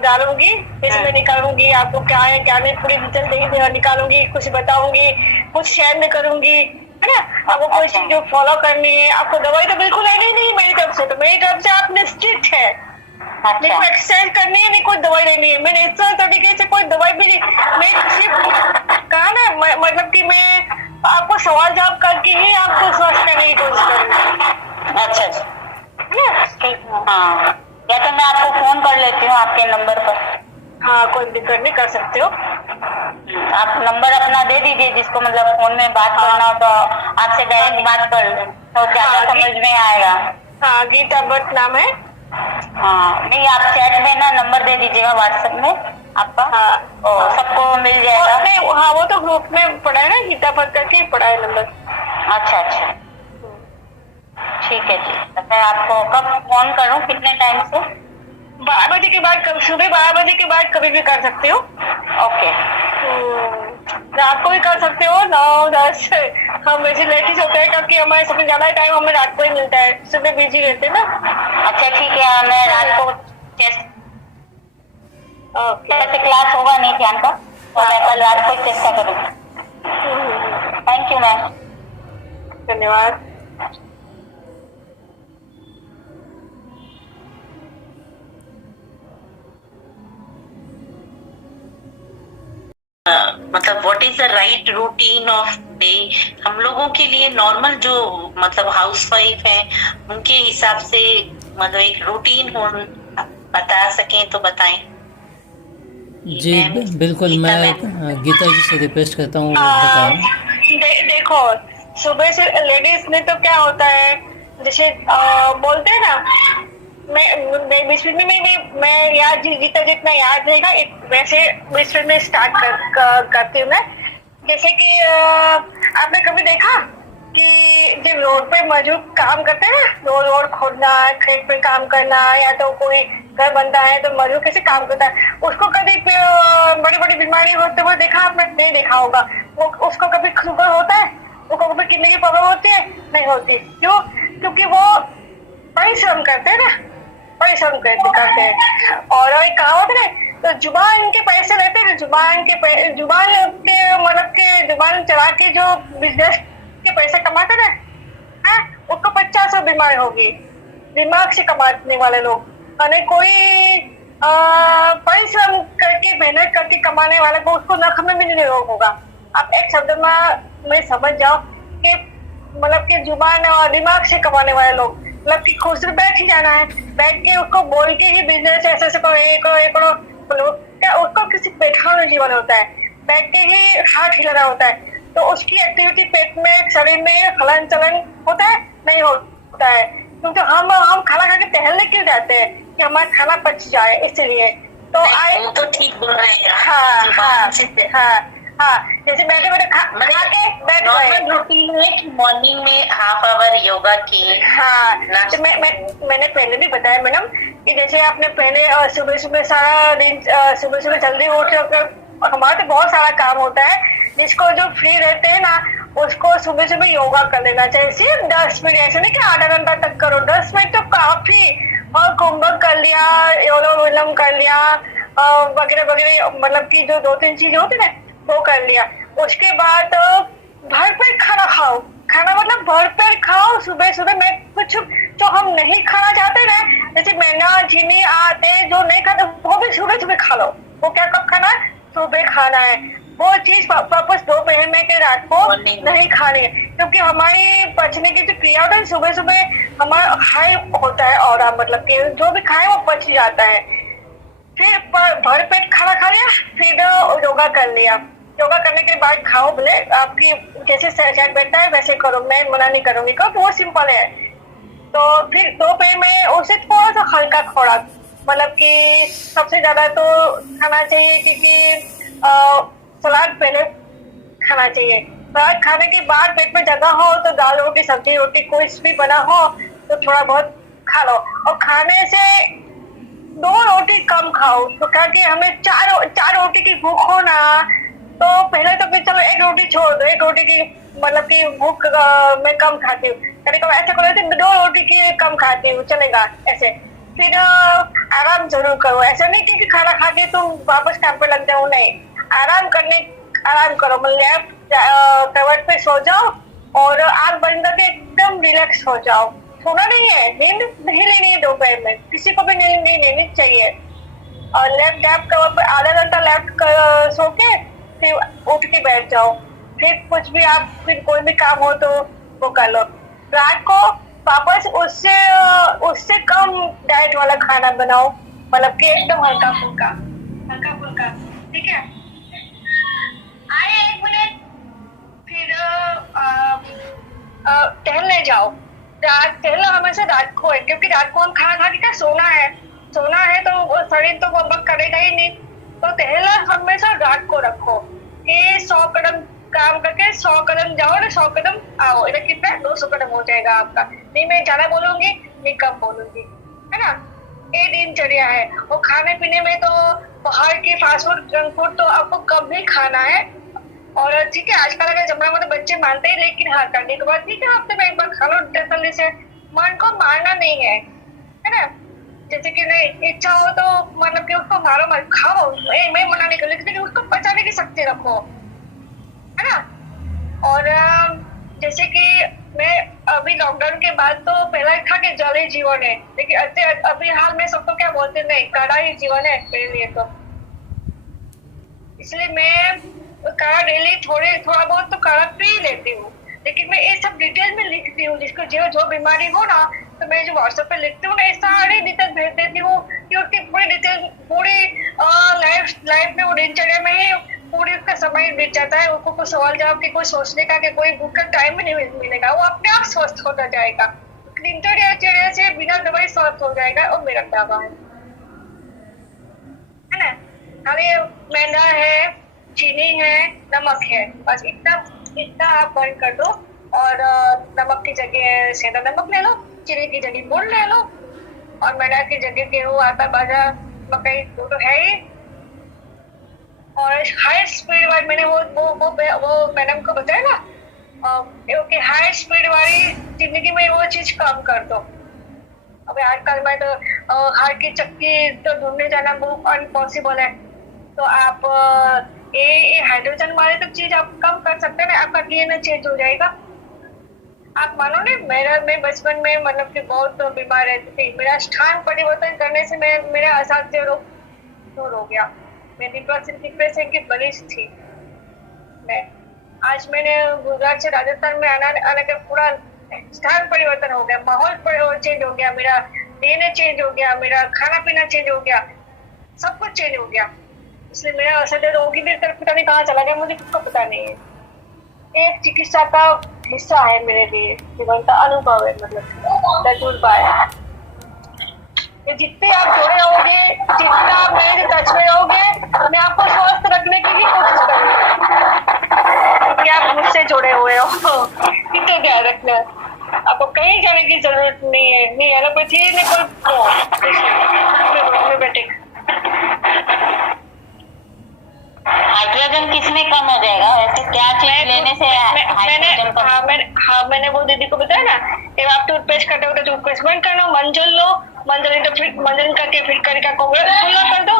डालूंगी, इसमें निकालूंगी आपको क्या है क्या नहीं, पूरी डिटेल निकालूंगी, कुछ बताऊंगी, कुछ शेयर में करूंगी, है ना? आपको कोई चीज जो फॉलो करनी है, आपको दवाई तो बिल्कुल लेनी नहीं मेरी तरफ से, तो मेरी तरफ से आप निश्चित है। नहीं कोई एक्सरसाइज करनी है, नहीं कोई दवाई लेनी है, मैंने इस तरीके से कोई दवाई भी नहीं, मैं सिर्फ कहा ना, मतलब कि मैं आपको सवाल जवाब करके ही आपको स्वस्थ करने की कोशिश करूंगी। अच्छा जी, है ना? हाँ, या तो मैं आपको फोन कर लेती हूँ आपके नंबर पर। हाँ कोई दिक्कत नहीं, कर सकते हो। आप नंबर अपना दे दीजिए, जिसको मतलब फोन में बात करना हो तो आपसे डायरेक्ट बात कर ले तो ज्यादा समझ में आएगा। हाँ गीता भट्ट नाम है। हाँ नहीं, आप चैट में ना नंबर दे दीजिएगा व्हाट्सएप में आपका। हाँ सबको मिल जाएगा। हाँ वो तो ग्रुप में पड़ा है ना, गीता भट्ट करके पड़ा है नंबर। अच्छा अच्छा, ठीक है जी। तो मैं आपको कब फोन करूँ, कितने टाइम से? 12 बजे के बाद, कब सुबह 12 बजे के बाद कभी भी कर सकते हो। ओके। रात को भी कर सकते हो, 9-10। हम वैसे लेट ही सोते हैं क्योंकि हमारे सबसे ज्यादा टाइम हमें रात को ही मिलता है, सुबह बिजी रहते हैं ना। अच्छा ठीक है, मैं रात को ओके, क्लास होगा नहीं ध्यान का, तो मैं कल रात को चेष्टा करूँगी। थैंक यू मैम, धन्यवाद। मतलब what is the right routine of day? हम लोगों के लिए नॉर्मल जो मतलब हाउस वाइफ है उनके हिसाब से मतलब एक रूटीन हो बता सकें तो बताएं। जी बिल्कुल, मैं गीता जी से रिक्वेस्ट करता हूँ बताएं। देखो सुबह से लेडीज में तो क्या होता है, जैसे बोलते हैं ना, मैं बीच में मैं याद जितना जितना याद रहेगा वैसे बीच में स्टार्ट करती हूँ मैं। जैसे कि आपने कभी देखा कि जब रोड पे मजदूर काम करते हैं ना, रोड खोदना, खेत पे काम करना, या तो कोई घर बनता है तो मजदूर कैसे काम करता है, उसको कभी बड़ी बड़ी बीमारी होते हुए देखा आपने? नहीं देखा होगा। वो उसको कभी शुगर होता है, वो कभी किडनी की प्रॉब्लम होती है? नहीं होती। क्यों? क्योंकि वो परिश्रम करते हैं ना, परिश्रम करते हैं। और एक कहावत है, तो जुबान के पैसे लेते हैं, जुबान के मतलब के जुबान चला के जो बिजनेस के पैसे कमाते ना, है उसको 50 बीमारी होगी। दिमाग से कमाने वाले लोग, कोई परिश्रम करके मेहनत करके कमाने वाले को उसको नख में भी नहीं रोग होगा। आप एक शब्द में समझ जाओ कि मतलब कि जुबान और दिमाग से कमाने वाले लोग, मतलब कि खुद से बैठ ही जाना है, बैठ के उसको बोल के ही बिजनेस ऐसे करो क्या, उसको किसी बैठाना जीवन होता है, बैठ के ही हाथ हिलाना होता है। तो उसकी एक्टिविटी पेट में, शरीर में हलन चलन होता है? नहीं होता है। क्योंकि हम खाना खा के टहलने क्यों जाते हैं कि हमारा खाना पच जाए, इसलिए। तो वो तो ठीक बोल रहे हैं। हाँ जैसे बैठे बैठे खा के बैठ गए। रूटीन है कि मॉर्निंग में हाफ आवर योगा की। हाँ तो मैंने पहले भी बताया मैडम कि जैसे आपने पहले सुबह सुबह सारा दिन सुबह सुबह जल्दी उठ कर, हमारा तो बहुत सारा काम होता है, जिसको जो फ्री रहते हैं ना उसको सुबह सुबह योगा कर लेना चाहिए। सिर्फ 10 मिनट, ऐसे नहीं कि आधा घंटा तक करो, 10 मिनट तो काफी। और कुंभक कर लिया, योलोविलम कर लिया, वगैरह वगैरह, मतलब कि जो 2-3 चीजें होती ना वो कर लिया। उसके बाद भरपेट खाना खाओ, खाना मतलब भरपेट खाओ। सुबह सुबह मैं कुछ जो हम नहीं खाना चाहते ना, जैसे मैदा, चीनी, आटे जो नहीं खाते वो भी सुबह सुबह खा लो। वो क्या कब खाना है? सुबह खाना है। वो चीज वापस दोपहर में के रात को नहीं खानी है, क्योंकि हमारी पचने की जो क्रिया होता है सुबह सुबह हमारा हाई होता है, और मतलब कि जो भी खाए वो पच जाता है। फिर भरपेट खाना खा लिया, फिर योगा कर लिया। योगा करने के बाद खाओ, भले आपकी जैसे सेट बैठता है वैसे करो, मैं मना नहीं करूंगी क्योंकि वो सिंपल है। तो फिर दोपहर में उसे थोड़ा सा हल्का खुराक, मतलब कि सबसे ज्यादा तो खाना चाहिए क्योंकि सलाद पहले खाना चाहिए, रात खाने के बाद पेट में जगह हो तो दाल रोटी सब्जी रोटी कुछ भी बना हो तो थोड़ा बहुत खा लो, और खाने से 2 रोटी कम खाओ। तो क्या कि हमें चार रोटी की भूख हो ना, तो पहले तो फिर चलो 1 रोटी छोड़ दो, 1 रोटी की मतलब की भूख मैं कम खाती हूँ, कभी कभी ऐसा करो 2 रोटी की कम खाती हूँ, चलेगा ऐसे। फिर आराम जरूर करो, ऐसा नहीं कि खाना खा के तुम वापस काम पे लग जाओ, नहीं, आराम करो, मतलब करवट पे सो जाओ और आंख बंद करके एकदम रिलैक्स हो जाओ। सोना नहीं है, नींद नहीं लेनी है दोपहर में, किसी को भी नींद नहीं लेनी चाहिए। और लेफ्ट गैप कवर पे आधा घंटा लेफ्ट सो के फिर उठ के बैठ जाओ, फिर कुछ भी आप फिर कोई भी काम हो तो वो कर लो। रात को वापस उससे कम डाइट वाला खाना बनाओ, मतलब कि एकदम हल्का फुल्का, ठीक है। आए 1 मिनट, फिर टहलने जाओ। टहलना हमेशा रात को है, क्योंकि रात को हम खाना खा के क्या सोना है तो वो शरीर तो वर्क करेगा ही नहीं, तो टहलना हमेशा रात को रखो कि 100 कदम काम करके 100 कदम जाओ और 100 कदम आओ, इधर कितना 200 कदम हो जाएगा आपका। नहीं मैं ज्यादा बोलूंगी, नहीं कम बोलूंगी, है ना। ये दिनचर्या है। और खाने पीने में तो बाहर के फास्ट फूड जंक फूड तो आपको कम ही खाना है। और ठीक है, आजकल अगर जमाना में तो बच्चे मानते ही, लेकिन हाँ करने के बाद ठीक है हफ्ते में 1 बार खा लो तसल्ली से, मन को मारना नहीं है ना। जैसे कि नहीं इच्छा हो तो मतलब कि उसको मारो मत, खाओ, मैं मना नहीं कर, लेकिन उसको पचाने की शक्ति रखो, है ना। और जैसे कि मैं अभी लॉकडाउन के बाद तो पहला था कि जल ही जीवन है, लेकिन अभी हाल में सबको क्या बोलते नहीं, काढ़ा ही जीवन है मेरे लिए तो। इसलिए मैं काढ़ा डेली थोड़ा बहुत तो काढ़ा पी लेती हूँ, लेकिन मैं ये सब डिटेल में लिखती हूँ, जिसको जो बीमारी हो ना, तो मैं जो व्हाट्सएप पे लिखती हूँ ना, ये सारी डिटेल भेज देती हूँ कि उसकी पूरी डिटेल पूरी लाइफ में वो दिनचर्या में ही पूरी उसका समय बीत जाता है। उसको कुछ सवाल जवाब की, कोई सोचने का, कि कोई बुक का टाइम भी नहीं मिलेगा, वो अपने आप स्वस्थ होता जाएगा, दिनचर्या से बिना दवाई स्वस्थ हो जाएगा, और मेरा दावा है ना। खाली मैदा है, चीनी है, नमक है, बस इतना आप बंद कर दो। और नमक की जगह सेंधा नमक ले लो, चीनी की जगह गुड़ ले लो, और मैदा की जगह गेहूं, आटा, बाजरा, मकई तो है ही। और हाई स्पीड वाली मैंने वो मैडम को बताया ना, कि हाई स्पीड वाली जिंदगी में वो चीज कम कर दो। अभी आजकल में तो हार्ट की चक्की तो ढूंढने जाना वो अनपॉसिबल है, तो आप ये हाइड्रोजन वाले तो चीज आप कम कर सकते हैं ना, आपका डीएनए चेंज हो जाएगा। आप मानो नहीं, मैं बचपन में मतलब कि बहुत बीमार रहती थी, मेरा स्थान परिवर्तन करने से मेरा असाध्य रोग दूर हो गया। मैं डिप्रेशन की मरीज थी मैं। आज मैंने गुजरात से राजस्थान में आने का पूरा स्थान परिवर्तन हो गया, माहौल चेंज हो गया, मेरा डीएनए चेंज हो गया, मेरा खाना पीना चेंज हो गया, सब कुछ चेंज हो गया। इसलिए मेरा असर रोगी भी पता नहीं कहाँ चला गया, मुझे किसको पता नहीं है। एक चिकित्सा का हिस्सा है मेरे लिए, जीवन का अनुभव है, मतलब तजुर्बा है। जितने आप जुड़े होगे, जितना आप मेरे टच में रहोगे, मैं आपको स्वस्थ रखने की भी कोशिश करूंगी, क्योंकि आप मुझसे जुड़े हुए हो। इतना ध्यान रखना, आपको कहीं जाने की जरूरत नहीं है, नहीं एलोपैथी ने कोई बेटे हाइड्रोजन किसमें कम हो जाएगा, ऐसे क्या चीज लेने से हाइड्रोजन कम? मैंने वो दीदी को बताया ना, जब आप टूथपेस्ट करते हो तो टूथपेस्ट बंद करना, मंजन लो, मंजन तो फिर मंजन करके फिर करी का कोबरा खुला कर दो।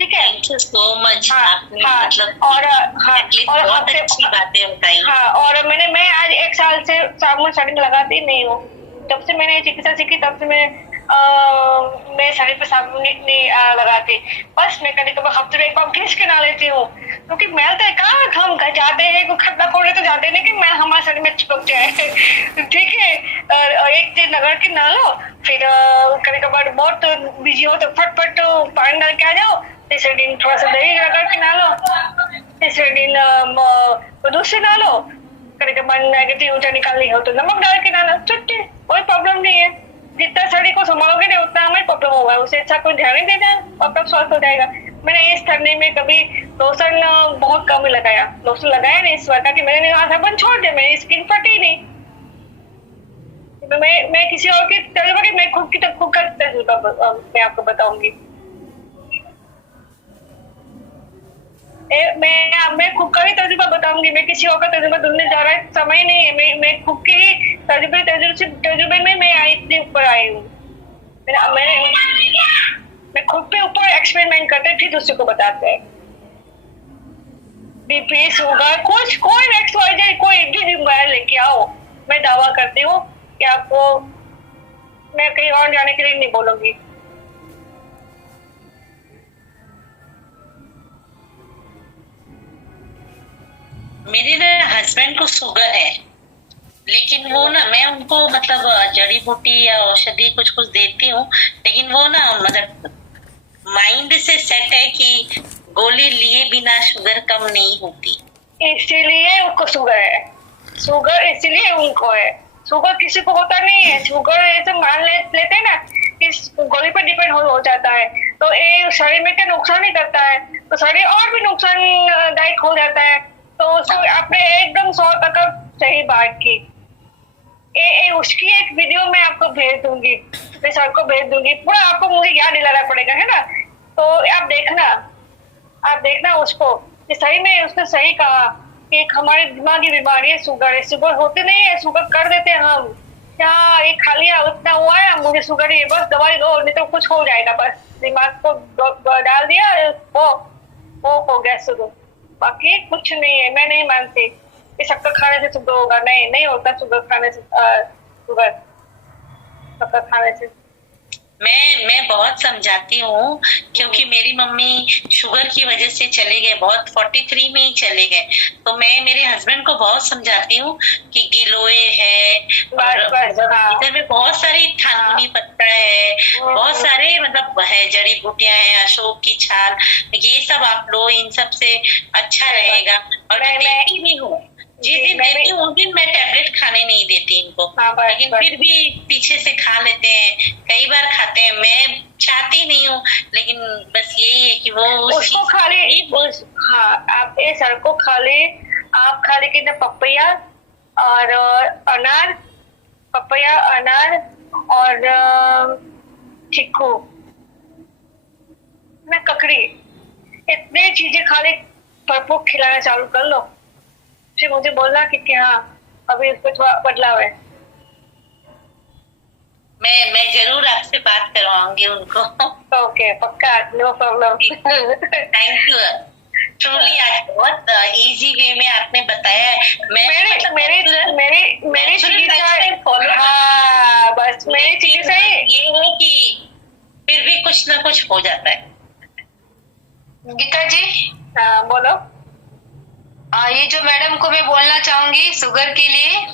ठीक है, थैंक यू सो मच। आपने मतलब और बहुत अच्छी बातें बताई। हाँ, और मैं आज 1 साल से साबुन स्टार्टिंग लगाती नहीं हूँ, जब से मैंने चिकित्सा सीखी तब से मैं शरीर पे साबुन नहीं लगाती, बस मैं कभी कभी हफ्ते में 1 बार घिस के ना लेती हूँ, क्योंकि मैल तो कहाँ हम घर जाते हैं, कोई खड्डा खोले तो जाते नहीं कि मैल हमारे शरीर में चिपक जाए। ठीक है, और 1 दिन रगड़ के ना लो, फिर कभी कभार बहुत बिजी हो तो फटफट पानी डाल के आ जाओ, तीसरे दिन थोड़ा सा दही रगड़ के ना लो, तीसरे दिन दूध से ना लो, कभी कभार नेगेटिव ऊर्जा निकालनी हो तो नमक डाल के ना लो, छुट्टी, कोई प्रॉब्लम नहीं है। जितना शरीर को संभालोगे ना उतना हमें प्रॉब्लम होगा, उससे अच्छा कोई ध्यान नहीं देना, आपका स्वास्थ्य हो जाएगा। मैंने इस ठंडी में कभी लोशन बहुत कम लगाया, लोशन लगाया नहीं इस बार का कि मैंने साबुन छोड़ दिया, मेरी स्किन फटी नहीं। मैं किसी और की तजुर्बा की, मैं खुद का तजुर्बा मैं आपको बताऊंगी। मैं खुद का ही तजुर्बा बताऊंगी, मैं किसी और का तजुर्बा ढूंढने जा रहा है समय नहीं है। मैं खुद के ही तजुर्बे में मैं इतनी ऊपर आई हूँ। मैं खुद पे ऊपर एक्सपेरिमेंट करते हैं, फिर दूसरे को बताते हैं। बीपी, शुगर, कुछ कोई XYZ कोई भी बीमारी लेके आओ, मैं दावा करती हूँ कि आपको मैं कहीं और जाने के लिए नहीं बोलूंगी। मेरे ना हस्बैंड को शुगर है, लेकिन वो ना मैं उनको मतलब जड़ी बूटी या औषधि कुछ कुछ देती हूँ, लेकिन वो ना मतलब माइंड से सेट है कि गोली लिए बिना शुगर कम नहीं होती, इसीलिए उसको शुगर है। शुगर इसीलिए उनको है, शुगर किसी को होता नहीं है। शुगर ऐसे मान लेते हैं ना कि गोली पर डिपेंड हो जाता है, तो ये शरीर में क्या नुकसान नहीं करता है, तो शरीर और भी नुकसानदायक हो जाता है। तो उसको आपने एकदम 100% सही बात की। उसकी एक वीडियो मैं आपको भेज दूंगी, मैं सर को भेज दूंगी, पूरा आपको मुझे याद दिलाना पड़ेगा, है ना। तो आप देखना उसको कि सही में उसने सही कहा कि एक हमारी दिमागी बीमारी है शुगर है। शुगर होती नहीं है, शुगर कर देते हैं हम, क्या ये खा लिया उतना हुआ है मुझे शुगर है, बस दवाई दो नहीं तो कुछ हो जाएगा, बस दिमाग को डाल दिया, वो हो गया शुरू, बाकी कुछ नहीं है। मैं नहीं मानती कि शक्कर खाने से शुगर होगा, नहीं होता शुगर खाने से, शक्कर खाने से। मैं बहुत समझाती हूँ, क्योंकि मेरी मम्मी शुगर की वजह से चले गए, बहुत 43 में ही चले गए, तो मैं मेरे हस्बैंड को बहुत समझाती हूँ कि गिलोय है, इधर में बहुत सारी थानकुनी पत्ता है, बहुत सारे मतलब है जड़ी बूटियां हैं, अशोक की छाल, ये सब आप लो, इन सब से अच्छा रहेगा। और मैं देती भी हूँ, जिस दिन देती हूँ उस दिन मैं टैबलेट खाने नहीं देती इनको, लेकिन फिर भी पीछे से खा लेते हैं, कई बार खाते हैं। मैं चाहती नहीं हूँ, लेकिन बस यही है कि वो उसको खा ले। हाँ, आप ये सर को खा ले, आप खा ले कि ना पपैया और अनार, पपैया अनार और चीकू ना ककड़ी, इतने चीजें खा ले, भरपूर खिलाना चालू कर लो, फिर मुझे बोलना कि हाँ अभी उसको थोड़ा बदलाव है। मैं जरूर आपसे बात करवाऊंगी उनको। ओके, पक्का, no problem. Thank you, truly आज बहुत इजी वे में आपने बताया है। मेरी चिकित्सा फॉलो, हाँ बस मेरी चिकित्सा ये है कि फिर भी कुछ ना कुछ हो जाता है। गीता जी, हाँ बोलो। ये जो मैडम को मैं बोलना चाहूंगी शुगर के लिए,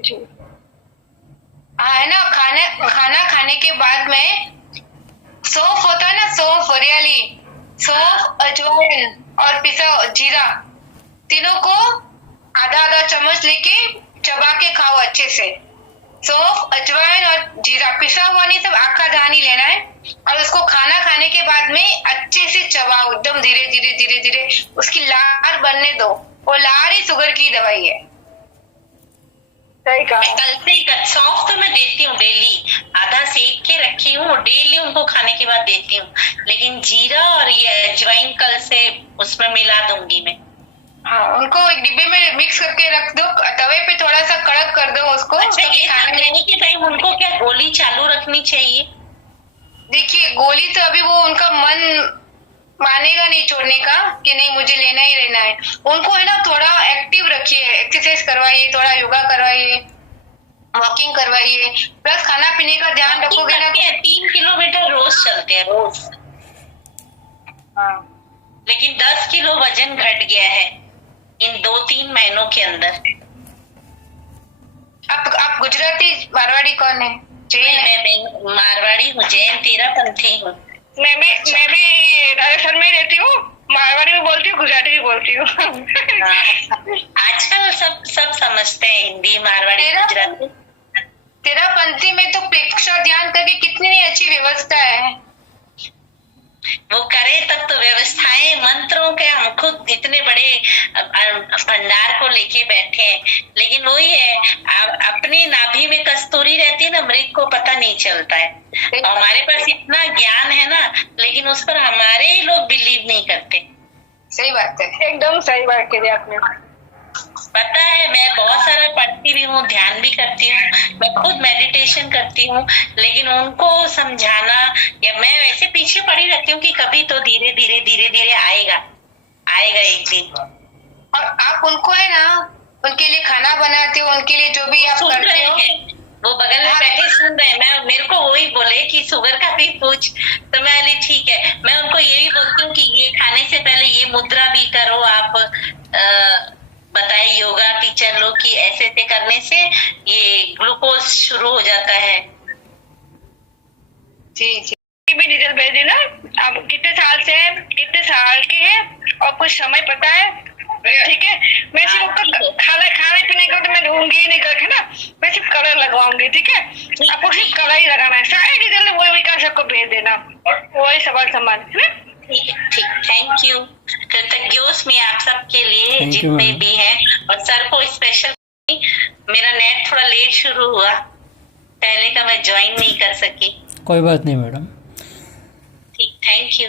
जी है ना, खाना खाने के बाद में सौंफ होता है ना, सौंफ, हरियाली, सौंफ, अजवाइन और पिसा जीरा, तीनों को आधा आधा चम्मच लेके चबा के खाओ अच्छे से। सौंफ, अजवाइन और जीरा पिसा हुआ नहीं, सब आखा धानी लेना है, और उसको खाना खाने के बाद में अच्छे से चबाओ, एकदम धीरे धीरे धीरे धीरे, उसकी लार बनने दो, वो लार ही शुगर की दवाई है। सही कहा। मैं कल से ही सौंफ तो मैं देती हूँ डेली, आधा सेक के रखी हूँ, डेली उनको खाने के बाद देती हूँ, लेकिन जीरा और ये अजवाइन कल से उसमें मिला दूंगी मैं। हाँ, उनको एक डिब्बे में मिक्स करके रख दो, तवे पे थोड़ा सा कड़क कर दो उसको। अच्छा, ये सब लेने के टाइम उनको क्या गोली चालू रखनी चाहिए? देखिए, गोली तो अभी वो उनका मन मानेगा नहीं छोड़ने का कि नहीं मुझे लेना ही रहना है। उनको है ना थोड़ा एक्टिव रखिए, एक्सरसाइज करवाइए, थोड़ा योगा करवाइए, वॉकिंग करवाइए, प्लस खाना पीने का ध्यान रखोगे ना। 3 किलोमीटर रोज चलते हैं, रोज। हाँ, लेकिन 10 किलो वजन घट गया है इन 2-3 महीनों के अंदर। आप गुजराती मारवाड़ी कौन है? मैं मारवाड़ी हूँ, जैन तेरापंथी हूँ। मैं भी राजस्थान में रहती हूँ, मारवाड़ी भी बोलती हूँ, गुजराती भी बोलती हूँ। आजकल सब समझते हैं, हिंदी, मारवाड़ी, गुजराती। तेरापंथी में तो प्रेक्षा ध्यान करके कितनी अच्छी व्यवस्था है। वो करे तब तो व्यवस्थाएं मंत्रों के हम खुद इतने बड़े भंडार को लेके बैठे हैं, लेकिन वही है अपनी नाभि में कस्तूरी रहती है ना, मृग को पता नहीं चलता है। हमारे पास इतना ज्ञान है ना, लेकिन उस पर हमारे ही लोग बिलीव नहीं करते। सही बात है, एकदम सही बात कही आपने। पता है मैं बहुत सारा पढ़ती भी हूँ, ध्यान भी करती हूँ, मैं खुद मेडिटेशन करती हूँ, लेकिन उनको समझाना या मैं वैसे पीछे पड़ी रहती हूँ कि कभी तो धीरे धीरे धीरे धीरे आएगा एक दिन। और आप उनको है ना, उनके लिए खाना बनाते हो, उनके लिए जो भी आप सुन करते रहे हो। हैं, वो बगल में बैठे सुन रहे हैं। मैं मेरे को वही बोले कि शुगर का भी पूछ, तो मैं बोली ठीक है। मैं उनको ये भी बोलती हूँ कि ये खाने से पहले ये मुद्रा भी करो आप, बताए योगा टीचर लोग कि ऐसे ऐसे करने से ये ग्लूकोज शुरू हो जाता है। जी जी, ये भी डिटेल भेज देना, आप कितने साल से हैं, कितने साल के हैं और कुछ समय पता है, ठीक है। मैं सिर्फ उनको खाने पीने को तो मैं दूंगी ही नहीं करके ना, मैं सिर्फ कलर लगवाऊंगी, ठीक है। आपको सिर्फ कलर ही लगाना है, सारी डिटेल वही विकास सबको भेज देना, वही सवाल समान है। ठीक, थैंक यू। कृतज्ञोस में आप सबके लिए Thank you, जितने ma'am. भी हैं, और सर को स्पेशल। मेरा नेट थोड़ा लेट शुरू हुआ, पहले का मैं ज्वाइन नहीं कर सकी। कोई बात नहीं मैडम। ठीक, थैंक यू।